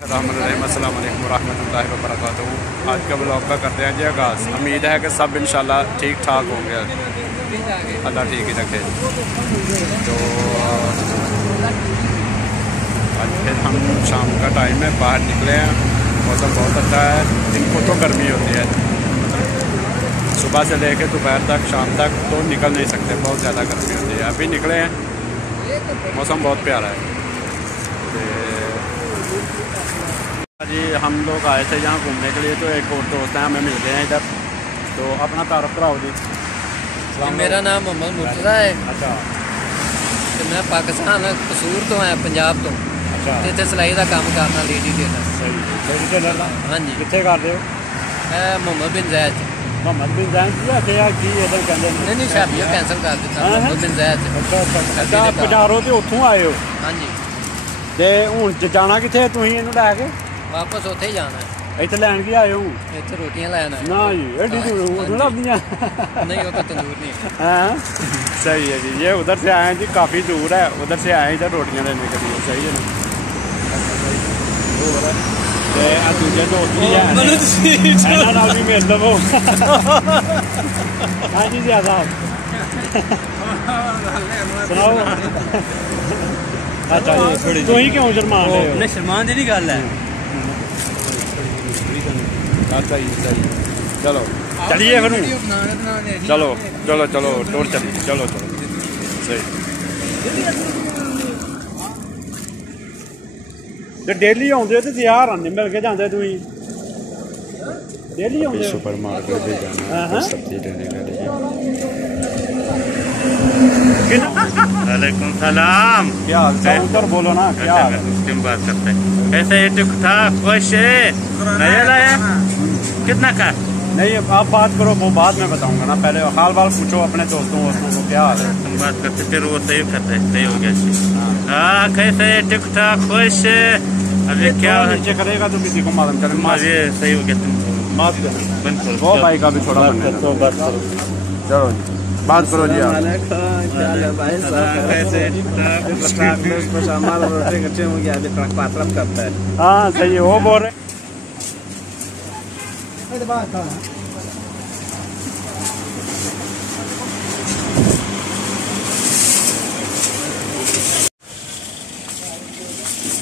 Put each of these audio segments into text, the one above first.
अस्सलाम वालेकुम रहमतुल्लाहि व बरकातहू। आज का ब्लॉग का करते हैं जी आगाज़। उम्मीद है कि सब इंशाल्लाह ठीक ठाक होंगे, अल्लाह ठीक ही रखे। तो आज फिर हम शाम का टाइम है, बाहर निकले हैं, मौसम बहुत अच्छा है। दिन को तो गर्मी होती है, सुबह से लेकर दोपहर तक, शाम तक तो निकल नहीं सकते, बहुत ज़्यादा गर्मी होती है। अभी निकले हैं, मौसम बहुत प्यारा है। जी हम लोग आए थे यहाँ घूमने के लिए, तो एक और दोस्त हैं हमें मिल गए हैं इधर। तो अपना तारुफ कराओ जी। मेरा नाम मोहम्मद मुर्तज़ा है। अच्छा। तो मैं पाकिस्तान कसूर तो है, पंजाब तो। अच्छा। इतने सिलाई का काम करना, लेडी टेलर। सही, लेडी टेलर का? हाँ जी। कितने कर रहे हो? मोहम्मद बिन जैद। मोहम्मद बिन जैद जी आखे यार की इधर कहते हैं? नहीं शादी कैंसिल कर दी, मोहम्मद बिन जैद। अच्छा अच्छा। बाजारों से उत्थों आए हो? हाँ जी। ते हुण जाना कित्थे तुसीं इहनूं लै के? वापस उत्थे ही जाना है। इत्थे लैन की आए हो? इत्थे रोटियां लैन आए। ना जी, एड्डी दूर लभदियां? नहीं, वो तो तंदूर नहीं है। हाँ सही है जी। ये उधर से आए हैं जी, काफ़ी दूर है, उधर से आए इधर रोटियां लेने के लिए। सही है ना? दूजे दोस्त भी हैं, इन्हां नाल भी मिल लवो। हाँ जी ज़िया साहब सुनाओ। अच्छा जी, तुसीं क्यों शर्मा रहे हो? नहीं शर्मान दी गल है। अच्छा जी सही। चलो चलिए फिर, चलो चलो चलो टूर चलिए, चलो चलो सही। तो डेली आते हो तो यार आने मिल के जाते तुम? डेली आते सुपर मार्केट भी जाना सब्जी लेने के लिए। वालेकुम सलाम। क्या हाल चाल? उधर बोलो ना, क्या हाल है? क्यों बात करते हैं? कैसे ये ठीक ठाक खुश है? नया लाया कितना का? नहीं आप बात करो, वो बाद में बताऊंगा ना, पहले हाल वाल पूछो अपने दोस्तों वोस्तों को क्या हाल है। तुम बात करते फिर वो सही करते, सही हो गया। हाँ कैसे ठीक ठाक खुश है? अभी क्या नीचे करेगा तो किसी को मालूम चले। ये सही हो गया, तुम बात करो। वो भाई का भी थोड़ा बनने दो, बात करो। चलो जी बात करो जी आप। हाँ सही है, वो बोल रहे।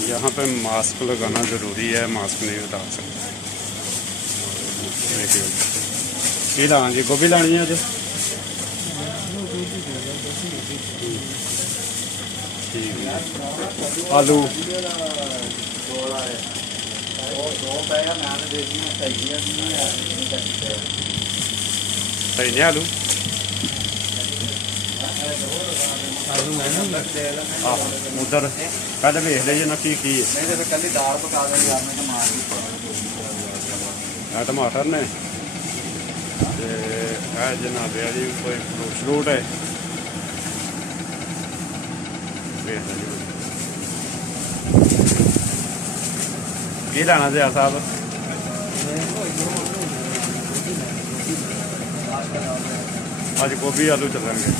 यहाँ पे मास्क लगाना ज़रूरी है, मास्क नहीं उतार सकते। लाना जी, गोभी लानी है जी। ठीक है, आलू सही नहीं आलू उधर पहले वेख लीजिए ना की टमाटर ने जनाब जी कोई फ्रूट है। की लाना जी साहब? आज गोभी आलू चलेंगे।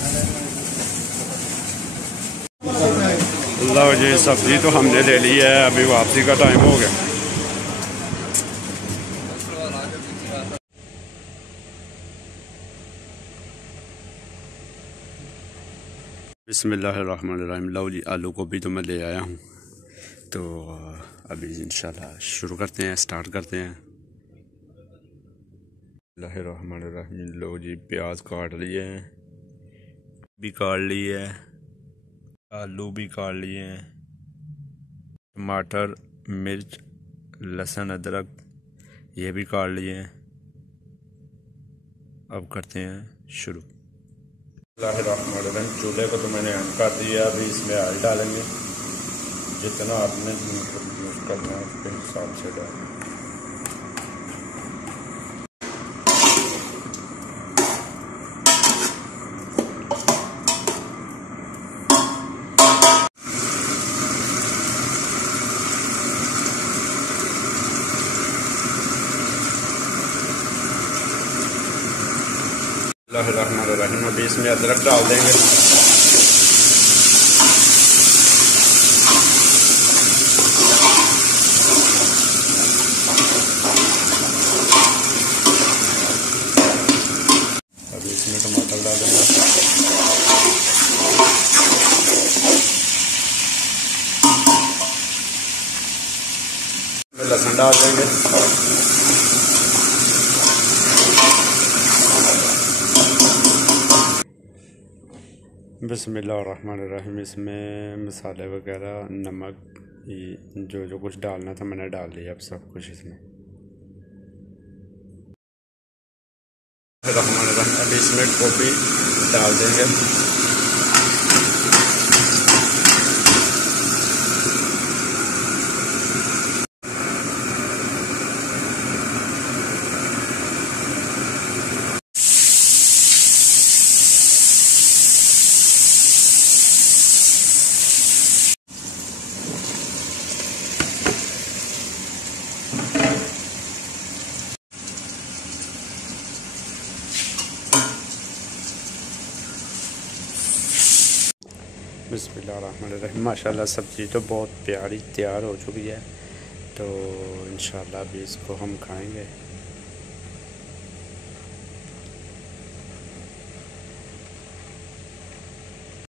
लो जी सब्जी तो हमने ले ली है, अभी वापसी का टाइम हो गया। बिस्मिल्लाहिर्रहमानिर्रहीम। लो जी आलू गोभी तो मैं ले आया हूँ, तो अभी इंशाल्लाह शुरू करते हैं, स्टार्ट करते हैं। बिस्मिल्लाहिर्रहमानिर्रहीम। लो जी प्याज काट लिए हैं, भी काट ली है, आलू भी काट लिए हैं, टमाटर मिर्च लहसुन अदरक ये भी काट लिए हैं। अब करते हैं शुरू। चूल्हे को तो मैंने ऑन कर दिया, अभी इसमें ऑयल डालेंगे, जितना आपने यूज़ करना है उसके हिसाब से डालें। अभी इसमें अदरक डाल देंगे। डाल देंगे। बिस्मिल्लाहिर्रहमानिर्रहीम। इसमें मसाले वगैरह, नमक, जो कुछ डालना था मैंने डाल दिया अब सब कुछ इसमें। अभी इसमें गोभी डाल देंगे। बिस्मिल्लाहिर्रहमानिर्रहीम। माशाल्लाह सब्ज़ी तो बहुत प्यारी तैयार हो चुकी है। तो इंशाल्लाह अभी इसको हम खाएंगे।